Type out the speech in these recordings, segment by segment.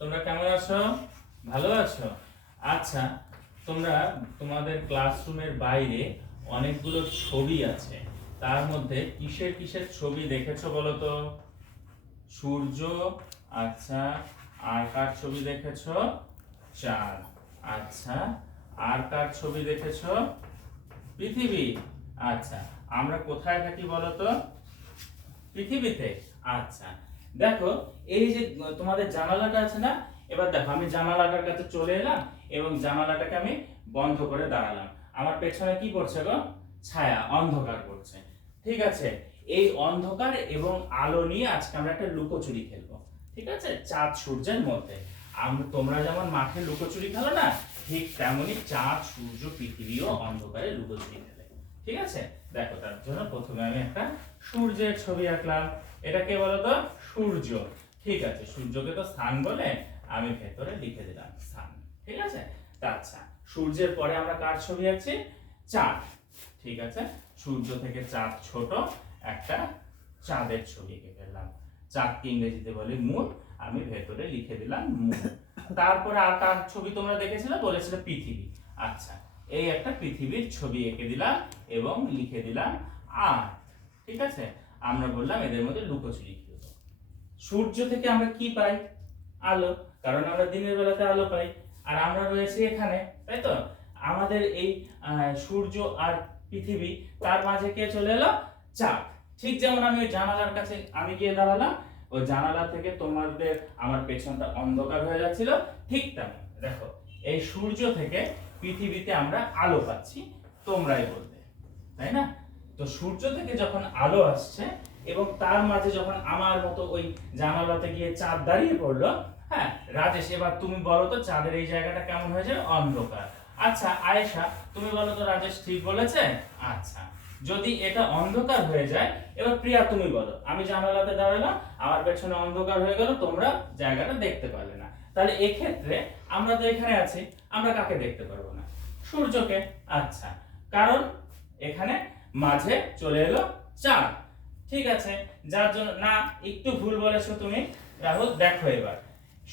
তোমরা কেমন আছো? ভালো আছো? আচ্ছা, তোমরা তোমাদের ক্লাসরুমের বাইরে অনেকগুলো ছবি আছে, তার মধ্যে কিসের কিসের ছবি দেখেছো বলো তো? সূর্য, আচ্ছা, আর কার ছবি দেখেছো? চাঁদ, আচ্ছা, আর কার ছবি দেখেছো? পৃথিবী, আচ্ছা। আমরা কোথায় থাকি বলো তো? পৃথিবীতে, আচ্ছা। দেখো, এই যে তোমাদের জানালাটা আছে না, এবার দেখো আমি জানালাটার কাছে চলে এলাম এবং জানালাটাকে আমি বন্ধ করে দাঁড়ালাম। আমার পেছনে কি করছে গো? ছায়া, অন্ধকার করছে। ঠিক আছে, এই অন্ধকার এবং আলো নিয়ে আজকে আমরা একটা লুকোচুরি খেলবো। ঠিক আছে, চাঁদ সূর্যের মধ্যে। তোমরা যেমন মাঠে লুকোচুরি খেলো না, ঠিক তেমনি চাঁদ সূর্য পৃথিবীও অন্ধকারে লুকোচুরি খেলে। ঠিক আছে, দেখো তার জন্য প্রথমে আমি একটা সূর্যের ছবি আঁকলাম। এটা কে বলতো? সূর্য। ঠিক আছে, সূর্যকে তো স্থান বলে, আমি ভেতরে লিখে দিলাম স্থান। ঠিক আছে, আচ্ছা, সূর্যের পরে আমরা কার ছবি আঁকছি? চাঁদ। ঠিক আছে, সূর্য থেকে চাঁদ ছোট, একটা চাঁদের ছবি এঁকে ফেললাম। চাঁদকে ইংরেজিতে বলে মুন, আমি ভেতরে লিখে দিলাম মুন। তারপরে আর কার ছবি তোমরা দেখেছিলে? বলেছিলে পৃথিবী। আচ্ছা, এই একটা পৃথিবীর ছবি এঁকে দিলাম এবং লিখে দিলাম আর্থ। ঠিক আছে, আমরা বললাম এদের মধ্যে লুকোচুরি খেলবো। সূর্য থেকে আমরা কি পাই? আলো, কারণ আমরা দিনের বেলাতে আলো পাই। আর আমরা রয়েছি এখানে, তাই তো? আমাদের এই সূর্য আর পৃথিবী, তার মাঝে কে চলে এলো? চাঁদ। ঠিক যেমন আমি ওই জানালার কাছে আমি গিয়ে দাঁড়ালাম, ওই জানালা থেকে তোমাদের আমার পেছনটা অন্ধকার হয়ে যাচ্ছিল, ঠিক তেমন দেখো এই সূর্য থেকে পৃথিবীতে আমরা আলো পাচ্ছি, তোমরাই বলবে, তাই না? তো সূর্য থেকে যখন আলো আসছে এবং তার মাঝে যখন আমার মতো ওই জানালাতে গিয়ে চাঁদ দাঁড়িয়ে পড়লো, হ্যাঁ রাজেশ, এবার তুমি বলো তো চাঁদের এই জায়গাটা কেমন হয়ে যাবে? অন্ধকার। আচ্ছা আয়েশা, তুমি বলো তো রাজেশ ঠিক বলেছে? আচ্ছা, যদি এটা অন্ধকার হয়ে যায়, এবার প্রিয়া তুমি বলো, আমি জানালাতে দাঁড়ালাম, আমার পেছনে অন্ধকার হয়ে গেল, তোমরা জায়গাটা দেখতে পারলে না, তাহলে এক্ষেত্রে আমরা তো এখানে আছি, আমরা কাকে দেখতে পারবো না? সূর্যকে। আচ্ছা, কারণ এখানে মাঝে চলে এলো চাঁদ। ঠিক আছে, যার জন্য না, একটু ভুল বলেছো তুমি রাহুল। দেখো এবার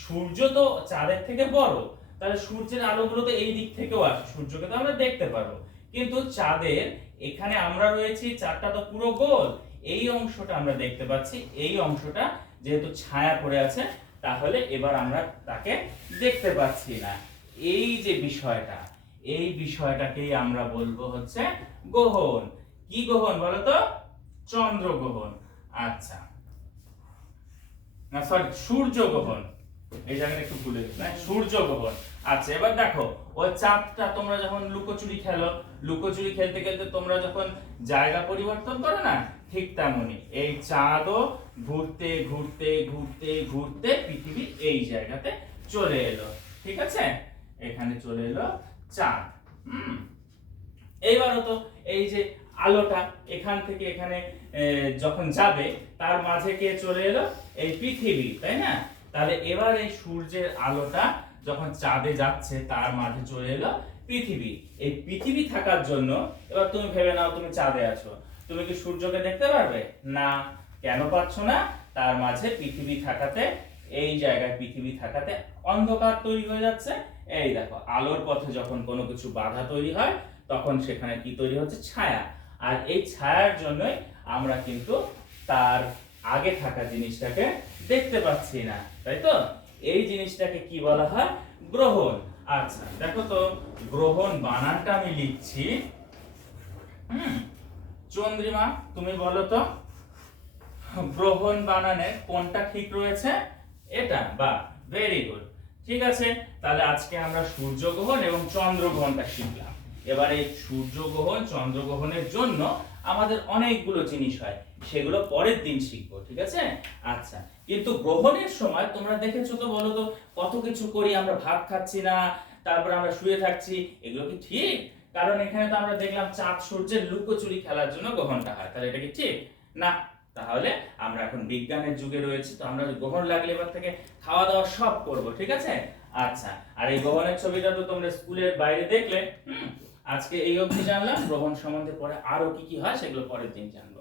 সূর্য তো চাঁদের থেকে বড়, তাহলে সূর্যের আলোগুলো তো এই দিক থেকেও আসে, সূর্যকে তো আমরা দেখতে পারবো। কিন্তু চাঁদের এখানে আমরা রয়েছি, চাঁদটা তো পুরো গোল, এই অংশটা আমরা দেখতে পাচ্ছি, এই অংশটা যেহেতু ছায়া পড়ে আছে, তাহলে এবার আমরা তাকে দেখতে পাচ্ছি না। এই যে বিষয়টা, এই বিষয়টাকেই আমরা বলবো হচ্ছে গ্রহণ। কি গ্রহণ বলতো? চন্দ্রগ্রহণ। আচ্ছা, না সরি, সূর্যগ্রহণ। এই জায়গাটা একটু ভুলে গেছি, সূর্যগ্রহণ। আচ্ছা, এবার দেখো ওই চাঁদটা তোমরা যখন লুকোচুরি খেলো, লুকোচুরি খেলতে খেলতে তোমরা যখন জায়গা পরিবর্তন করো না, ঠিক তেমনি এই চাঁদও ঘুরতে ঘুরতে ঘুরতে ঘুরতে পৃথিবীর এই জায়গাতে চলে এলো। ঠিক আছে, এখানে চলে এলো চাঁদ। এইবারও তো এই যে আলোটা এখান থেকে এখানে যখন যাবে, তার মাঝে কে চলে এলো? এই পৃথিবী, তাই না? তাহলে এবার এই সূর্যের আলোটা যখন চাঁদে যাচ্ছে, তার মাঝে চলে এলো পৃথিবী। এই পৃথিবী থাকার জন্য এবার তুমি ভেবে নাও তুমি চাঁদে আছো, তুমি কি সূর্যকে দেখতে পারবে না? কেন পাচ্ছ না? তার মাঝে পৃথিবী থাকাতে, এই জায়গায় পৃথিবী থাকাতে অন্ধকার তৈরি হয়ে যাচ্ছে। এই দেখো, আলোর পথে যখন কোনো কিছু বাধা তৈরি হয়, তখন সেখানে কি তৈরি হচ্ছে? ছায়া। আর এই ছায়ার জন্যই আমরা কিন্তু তার আগে থাকা জিনিসটাকে দেখতে পাচ্ছি না, তাই তো? এই জিনিসটাকে কি বলা হয়? গ্রহণ। আচ্ছা, দেখো তো গ্রহণ বানানটা আমি লিখছি। চন্দ্রিমা, তুমি বলো তো গ্রহণ বানানে কোনটা ঠিক রয়েছে? এটা, বা ভেরি গুড। ঠিক আছে, তাহলে আজকে আমরা সূর্যগ্রহণ এবং চন্দ্রগ্রহণটা শিখলাম। এবার এই সূর্যগ্রহণ চন্দ্রগ্রহণের জন্য আমাদের অনেকগুলো জিনিস হয়, সেগুলো পরের দিন শিখবো। ঠিক আছে, আচ্ছা। কিন্তু গ্রহণের সময় তোমরা দেখেছো তো, বলো তো কত কিছু করি আমরা, ভাত খাচ্ছি না, তারপর আমরা শুয়ে থাকছি, এগুলো কি ঠিক? কারণ এখানে তো আমরা দেখলাম চাঁদ সূর্যের লুকোচুরি খেলার জন্য গ্রহণটা হয়, তাহলে এটা কি ঠিক? না। তাহলে আমরা এখন বিজ্ঞানের যুগে রয়েছি, তো আমরা গ্রহণ লাগলে এবার থেকে খাওয়া দাওয়া সব করব। ঠিক আছে, আচ্ছা। আর এই গ্রহণের ছবিটা তো তোমরা স্কুলের বাইরে দেখলে। আজকে এই অবধি জানলাম, গ্রহণ সম্বন্ধে পরে আরো কি কি হয় সেগুলো পরের দিন জানবো।